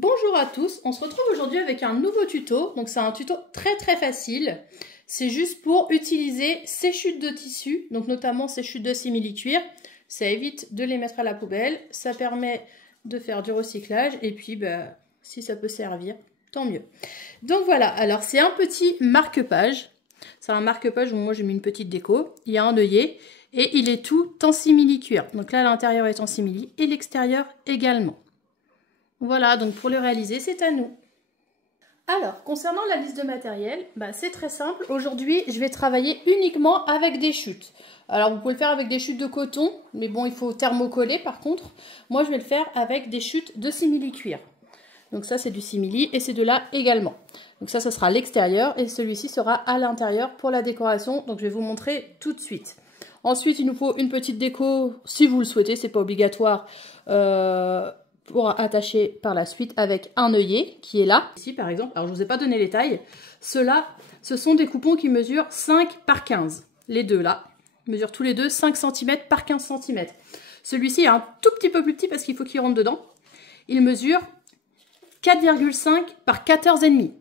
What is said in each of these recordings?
Bonjour à tous, on se retrouve aujourd'hui avec un nouveau tuto. Donc c'est un tuto très facile. C'est juste pour utiliser ces chutes de tissu, donc notamment ces chutes de simili-cuir. Ça évite de les mettre à la poubelle, ça permet de faire du recyclage et puis si ça peut servir, tant mieux. Donc voilà, alors c'est un petit marque-page. C'est un marque-page où moi j'ai mis une petite déco. Il y a un œillet et il est tout en simili-cuir. Donc là l'intérieur est en simili et l'extérieur également. Voilà, donc pour le réaliser, c'est à nous. Alors, concernant la liste de matériel, c'est très simple. Aujourd'hui, je vais travailler uniquement avec des chutes. Alors, vous pouvez le faire avec des chutes de coton, mais bon, il faut thermocoller par contre. Moi, je vais le faire avec des chutes de simili-cuir. Donc ça, c'est du simili et c'est de là également. Donc ça sera l'extérieur et celui-ci sera à l'intérieur pour la décoration. Donc, je vais vous montrer tout de suite. Ensuite, il nous faut une petite déco, si vous le souhaitez, c'est pas obligatoire. Pour attacher par la suite avec un œillet qui est là. Ici par exemple, alors je ne vous ai pas donné les tailles. Ceux-là, ce sont des coupons qui mesurent 5 par 15. Les deux là, mesurent tous les deux 5 cm par 15 cm. Celui-ci est un tout petit peu plus petit parce qu'il faut qu'il rentre dedans. Il mesure 4,5 par 14,5.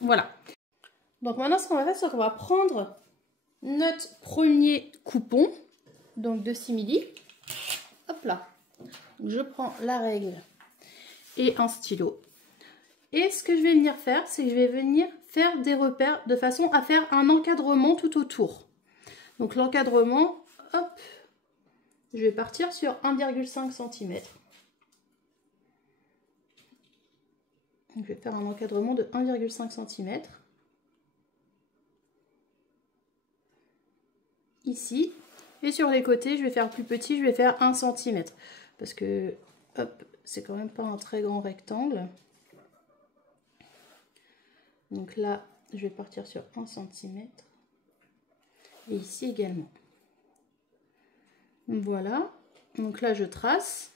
Voilà. Donc maintenant ce qu'on va faire, c'est qu'on va prendre notre premier coupon, donc de simili. Hop là, je prends la règle et un stylo. Et ce que je vais venir faire, c'est que je vais venir faire des repères de façon à faire un encadrement tout autour. Donc l'encadrement, hop, je vais partir sur 1,5 cm. Je vais faire un encadrement de 1,5 cm. Ici. Et sur les côtés, je vais faire plus petit, je vais faire 1 cm. Parce que, hop, c'est quand même pas un très grand rectangle. Donc là, je vais partir sur 1 cm. Et ici également. Voilà. Donc là, je trace.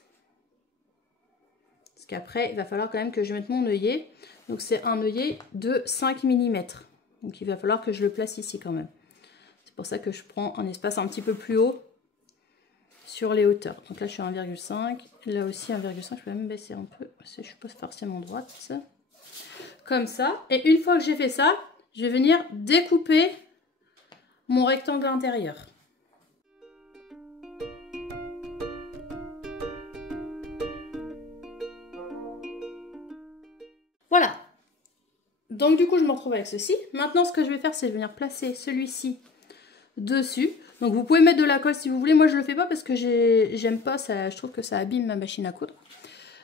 Parce qu'après, il va falloir quand même que je mette mon œillet. Donc c'est un œillet de 5 mm. Donc il va falloir que je le place ici quand même. C'est pour ça que je prends un espace un petit peu plus haut sur les hauteurs. Donc là, je suis à 1,5. Là aussi, 1,5. Je peux même baisser un peu. Je ne suis pas forcément droite. Comme ça. Et une fois que j'ai fait ça, je vais venir découper mon rectangle intérieur. Voilà. Donc du coup, je me retrouve avec ceci. Maintenant, ce que je vais faire, c'est venir placer celui-ci dessus. Donc vous pouvez mettre de la colle si vous voulez. Moi je le fais pas parce que j'aime pas ça, je trouve que ça abîme ma machine à coudre.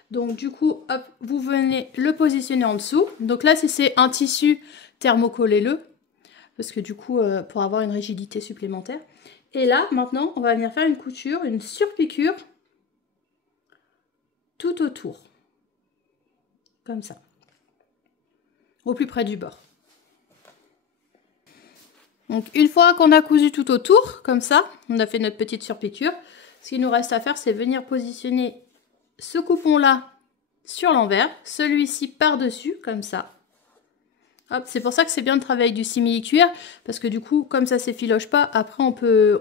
Donc du coup, hop, vous venez le positionner en dessous. Donc là, si c'est un tissu, thermocollez-le. Parce que du coup, pour avoir une rigidité supplémentaire. Et là, maintenant, on va venir faire une couture, une surpiqûre tout autour. Comme ça. Au plus près du bord. Donc une fois qu'on a cousu tout autour, comme ça, on a fait notre petite surpiqûre, ce qu'il nous reste à faire, c'est venir positionner ce coupon-là sur l'envers, celui-ci par-dessus, comme ça. Hop, c'est pour ça que c'est bien de travailler avec du simili-cuir, parce que du coup, comme ça s'effiloche pas, après on peut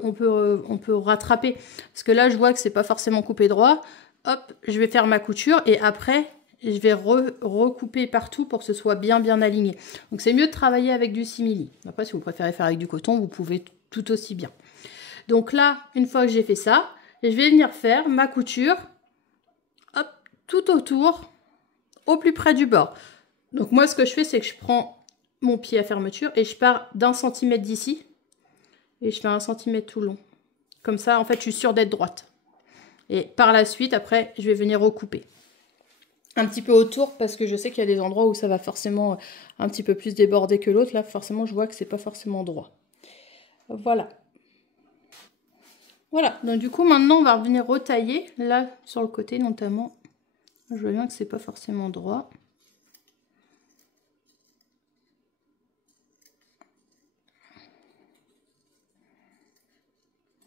rattraper. Parce que là, je vois que c'est pas forcément coupé droit. Hop, je vais faire ma couture et après, je vais recouper partout pour que ce soit bien aligné. Donc c'est mieux de travailler avec du simili. Après, si vous préférez faire avec du coton, vous pouvez tout aussi bien. Donc là, une fois que j'ai fait ça, je vais venir faire ma couture, hop, tout autour, au plus près du bord. Donc moi, ce que je fais, c'est que je prends mon pied à fermeture et je pars d'1 centimètre d'ici. Et je fais 1 centimètre tout long. Comme ça, en fait, je suis sûre d'être droite. Et par la suite, après, je vais venir recouper. Un petit peu autour parce que je sais qu'il y a des endroits où ça va forcément un petit peu plus déborder que l'autre. Là, forcément, je vois que c'est pas forcément droit. Voilà. Voilà. Donc, du coup, maintenant, on va revenir retailler. Là, sur le côté, notamment, je vois bien que c'est pas forcément droit.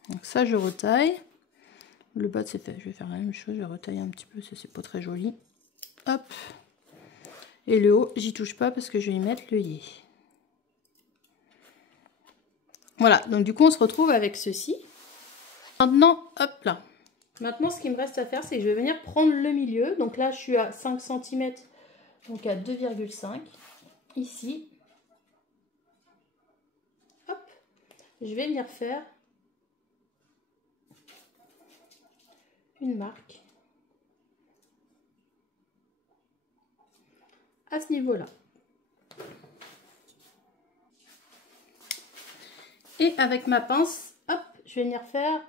Donc, ça, je retaille. Le bas, c'est fait. Je vais faire la même chose. Je vais retailler un petit peu. C'est pas très joli. Hop. Et le haut, j'y touche pas parce que je vais y mettre l'œillet. Voilà, donc du coup on se retrouve avec ceci. Maintenant, hop là. Maintenant, ce qu'il me reste à faire, c'est que je vais venir prendre le milieu. Donc là, je suis à 5 cm, donc à 2,5. Ici. Hop. Je vais venir faire une marque à ce niveau-là. Et avec ma pince, hop, je vais venir faire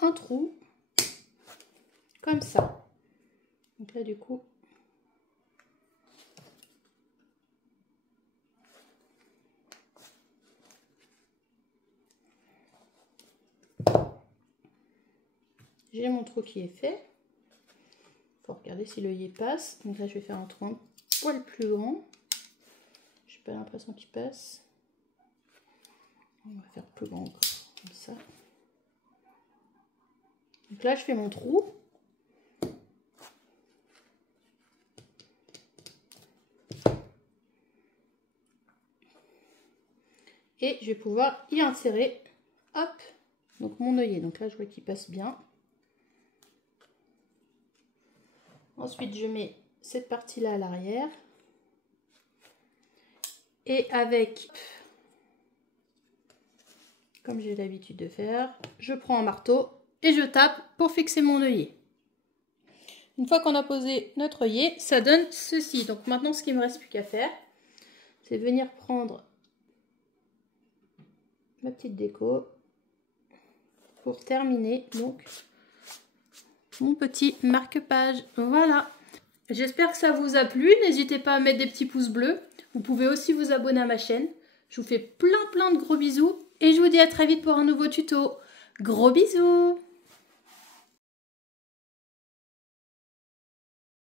un trou comme ça. Donc là, du coup, j'ai mon trou qui est fait. Il faut regarder si l'œillet passe. Donc là, je vais faire un trou un poil plus grand. Je n'ai pas l'impression qu'il passe. On va faire plus grand encore, comme ça. Donc là, je fais mon trou. Et je vais pouvoir y insérer, hop, donc mon œillet. Donc là, je vois qu'il passe bien. Ensuite, je mets cette partie-là à l'arrière. Et avec, comme j'ai l'habitude de faire, je prends un marteau et je tape pour fixer mon œillet. Une fois qu'on a posé notre œillet, ça donne ceci. Donc maintenant, ce qu'il ne me reste plus qu'à faire, c'est venir prendre ma petite déco pour terminer donc mon petit marque-page. Voilà. J'espère que ça vous a plu. N'hésitez pas à mettre des petits pouces bleus. Vous pouvez aussi vous abonner à ma chaîne. Je vous fais plein de gros bisous et je vous dis à très vite pour un nouveau tuto. Gros bisous!